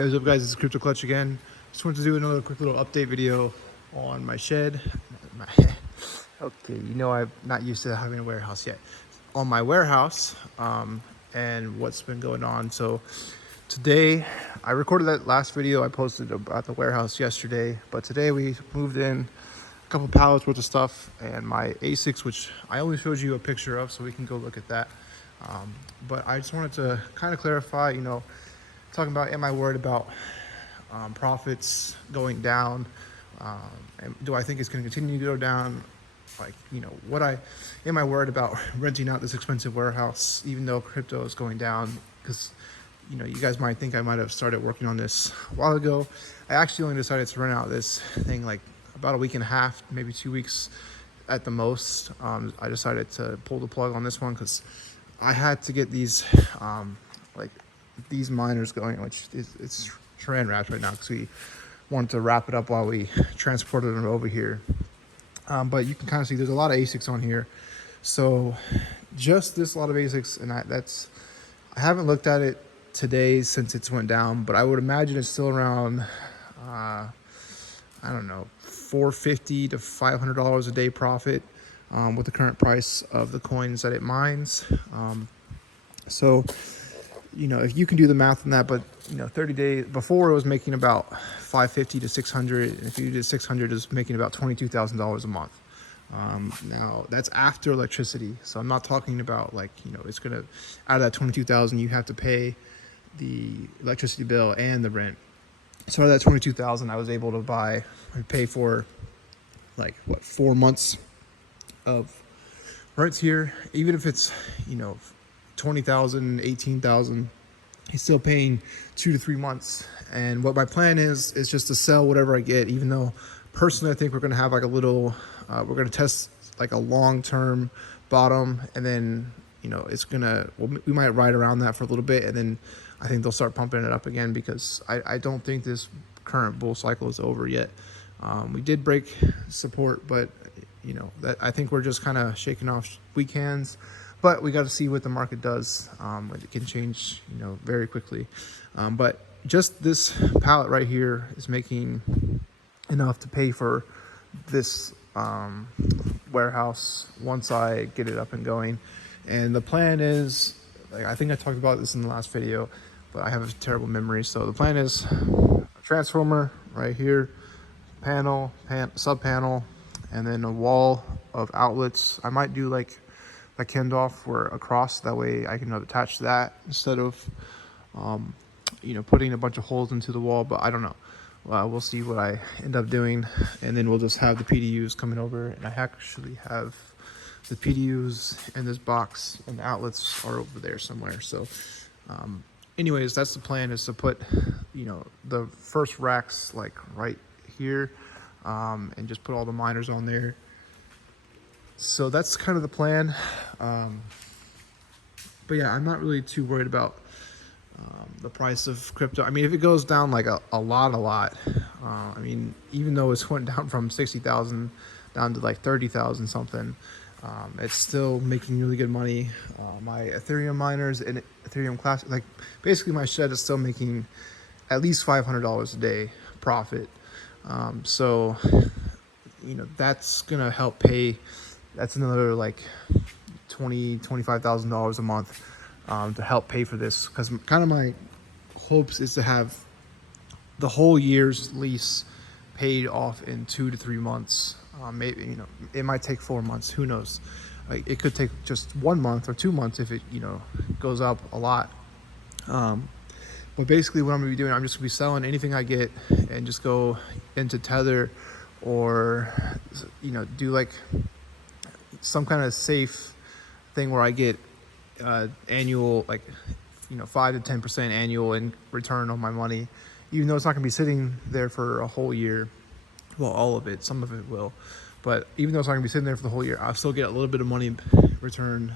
Hey, what's up guys, it's Crypto Clutch again. Just wanted to do another quick little update video on my shed. Okay, you know I'm not used to having a warehouse yet. On my warehouse, and what's been going on. So today, I recorded that last video I posted about the warehouse yesterday, but today we moved in a couple pallets worth of stuff and my ASICs, which I only showed you a picture of, so we can go look at that. But I just wanted to kind of clarify, talking about, am I worried about profits going down? And do I think it's going to continue to go down? Like, am I worried about renting out this expensive warehouse, even though crypto is going down? Because, you guys might think I might have started working on this a while ago. I actually only decided to rent out this thing like about a week and a half, maybe 2 weeks at the most. I decided to pull the plug on this one because I had to get these, these miners going, which it's saran wrapped right now because we wanted to wrap it up while we transported them over here. But you can kind of see there's a lot of ASICs on here. So just this lot of ASICs, and I haven't looked at it today since it's went down, but I would imagine it's still around, I don't know, $450 to $500 a day profit with the current price of the coins that it mines. So if you can do the math on that, but 30 days before it was making about 550 to 600, and if you did 600, it's making about $22,000 a month. Now that's after electricity, so I'm not talking about it's gonna, out of that 22,000 you have to pay the electricity bill and the rent. So out of that 22,000, I was able to pay for 4 months of rents here. Even if it's 20,000, 18,000, he's still paying 2 to 3 months. And what my plan is just to sell whatever I get, even though personally I think we're going to have we're going to test a long-term bottom, and then we might ride around that for a little bit, and then I think they'll start pumping it up again, because I don't think this current bull cycle is over yet. We did break support, but that I think we're just kind of shaking off weak hands. But we got to see what the market does. It can change, very quickly. But just this pallet right here is making enough to pay for this warehouse once I get it up and going. And the plan is, I think I talked about this in the last video, but I have a terrible memory. So the plan is a transformer right here, sub panel, and then a wall of outlets. I might do like Kendorf where across, that way I can attach that instead of putting a bunch of holes into the wall. But I don't know, we'll see what I end up doing, and then we'll just have the PDUs coming over. And I actually have the PDUs in this box, and the outlets are over there somewhere. So anyways, that's the plan, is to put the first racks right here, and just put all the miners on there. So that's kind of the plan. But yeah, I'm not really too worried about the price of crypto. I mean, if it goes down a lot, I mean, even though it's went down from 60,000 down to 30,000 something, it's still making really good money. My Ethereum miners and Ethereum Classic, basically my shed is still making at least $500 a day profit. So that's gonna help pay. That's another $25,000 a month to help pay for this, because kind of my hopes is to have the whole year's lease paid off in 2 to 3 months. Maybe it might take 4 months, who knows. It could take just 1 month or 2 months if it goes up a lot. But basically what I'm gonna be doing, I'm just gonna be selling anything I get and just go into Tether, or do some kind of safe thing where I get annual 5 to 10% annual in return on my money, even though it's not going to be sitting there for a whole year. Well, all of it, some of it will, but even though it's not going to be sitting there for the whole year, I'll still get a little bit of money return,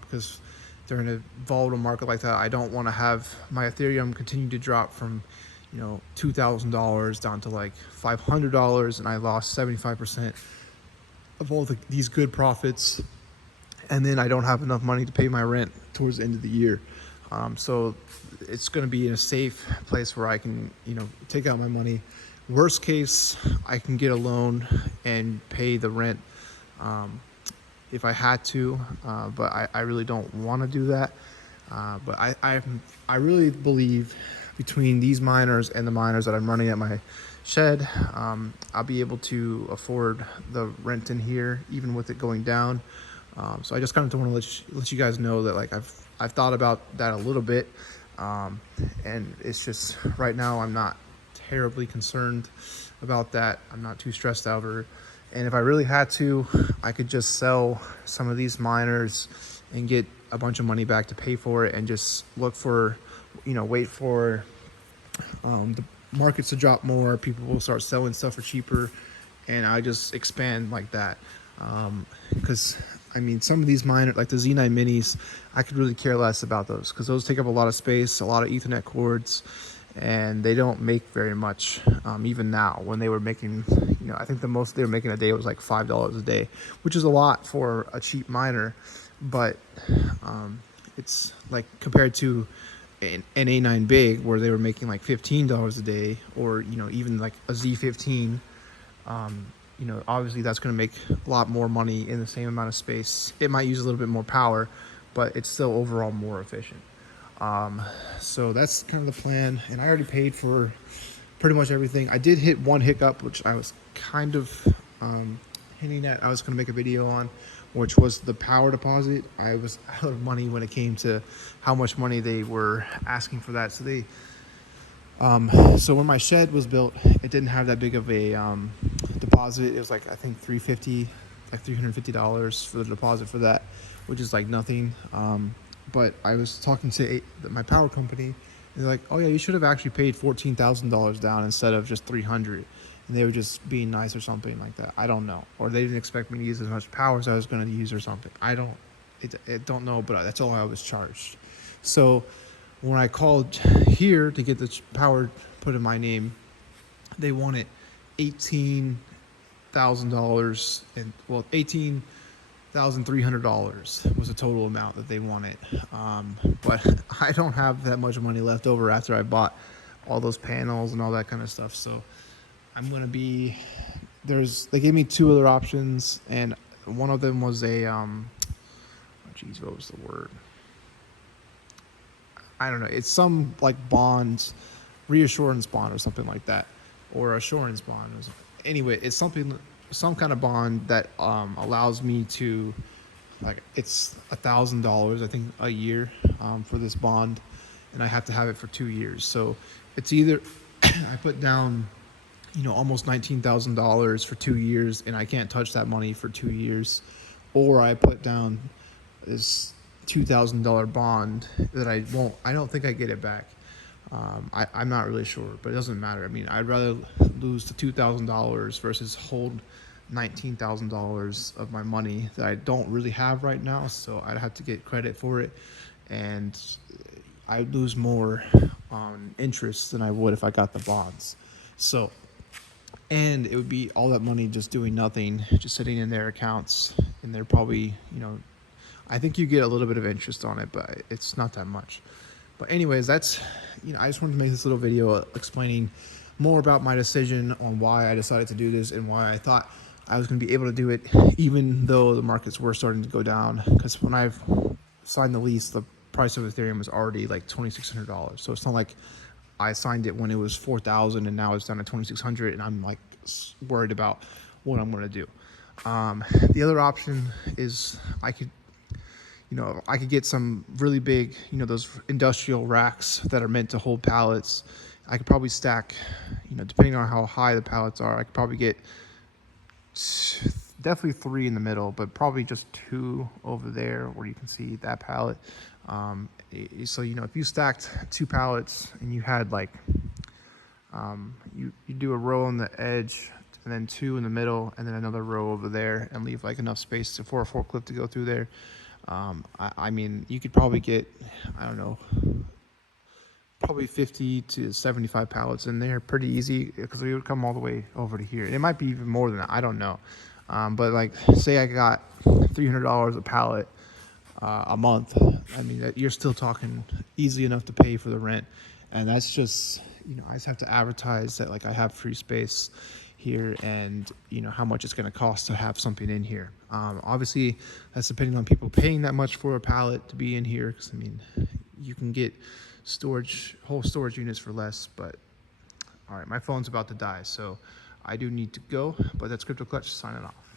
because during a volatile market like that, I don't want to have my Ethereum continue to drop from $2,000 down to $500, and I lost 75% of all these good profits, and then I don't have enough money to pay my rent towards the end of the year. So it's going to be in a safe place where I can, take out my money. Worst case, I can get a loan and pay the rent um, if I had to, but I really don't want to do that. But I really believe between these miners and the miners that I'm running at my shed, I'll be able to afford the rent in here, even with it going down. So I just kind of want to let you guys know that like I've thought about that a little bit, and it's just right now I'm not terribly concerned about that. I'm not too stressed out over it. And if I really had to, I could just sell some of these miners and get a bunch of money back to pay for it, and just look for, wait for the markets to drop more. People will start selling stuff for cheaper, and I just expand like that. Because I mean, some of these miners, like the Z9 minis, I could really care less about those because those take up a lot of space, a lot of Ethernet cords, and they don't make very much. Even now, when they were making, I think the most they were making a day was like $5 a day, which is a lot for a cheap miner, but it's like compared to an A9 big where they were making like $15 a day, or even like a Z15. Obviously that's going to make a lot more money in the same amount of space. It might use a little bit more power, but it's still overall more efficient. So that's kind of the plan, and I already paid for pretty much everything. I did hit one hiccup, which I was kind of hinting at I was going to make a video on, which was the power deposit. I was out of money when it came to how much money they were asking for that. So when my shed was built, it didn't have that big of a deposit. It was like, I think $350 for the deposit for that, which is like nothing. But I was talking to my power company, and they're like, "Oh yeah, you should have actually paid $14,000 down instead of just $300." And they were just being nice or something like that. I don't know, or they didn't expect me to use as much power as I was going to use or something. I don't know, but that's all I was charged. So when I called here to get the power put in my name, they wanted $18,000, and well, $18,300 was the total amount that they wanted. But I don't have that much money left over after I bought all those panels and all that kind of stuff. So I'm gonna be they gave me two other options, and one of them was what was the word? I don't know. It's some like bonds, reassurance bond or something like that, or assurance bond. Anyway, it's some kind of bond that allows me to, like, it's $1,000 I think a year for this bond, and I have to have it for 2 years. So it's either I put down almost $19,000 for 2 years, and I can't touch that money for 2 years, or I put down this $2,000 bond that I don't think I get it back. I'm not really sure, but it doesn't matter. I mean, I'd rather lose the $2,000 versus hold $19,000 of my money that I don't really have right now. So I'd have to get credit for it, and I'd lose more on interest than I would if I got the bonds. So, and it would be all that money just doing nothing, just sitting in their accounts, and they're probably, I think you get a little bit of interest on it, but it's not that much. But anyways, that's, I just wanted to make this little video explaining more about my decision on why I decided to do this and why I thought I was going to be able to do it, even though the markets were starting to go down. Because when I signed the lease, the price of Ethereum was already like $2,600. So it's not like I signed it when it was 4,000 and now it's down to 2,600, and I'm like worried about what I'm going to do. The other option is I could get some really big, those industrial racks that are meant to hold pallets. I could probably stack, depending on how high the pallets are, I could probably get definitely 3 in the middle, but probably just 2 over there where you can see that pallet. So, if you stacked 2 pallets and you had like, you do a row on the edge and then 2 in the middle and then another row over there, and leave like enough space for a forklift to go through there. I mean, you could probably get, I don't know, probably 50 to 75 pallets in there pretty easy, because we would come all the way over to here. It might be even more than that, I don't know. But like, say I got $300 a pallet, a month, I mean, you're still talking easy enough to pay for the rent. And that's just, I just have to advertise that like I have free space here, and how much it's going to cost to have something in here. Obviously, that's depending on people paying that much for a pallet to be in here. Because I mean, you can get whole storage units for less. But all right, my phone's about to die, so I do need to go. But that's Crypto Clutch signing off.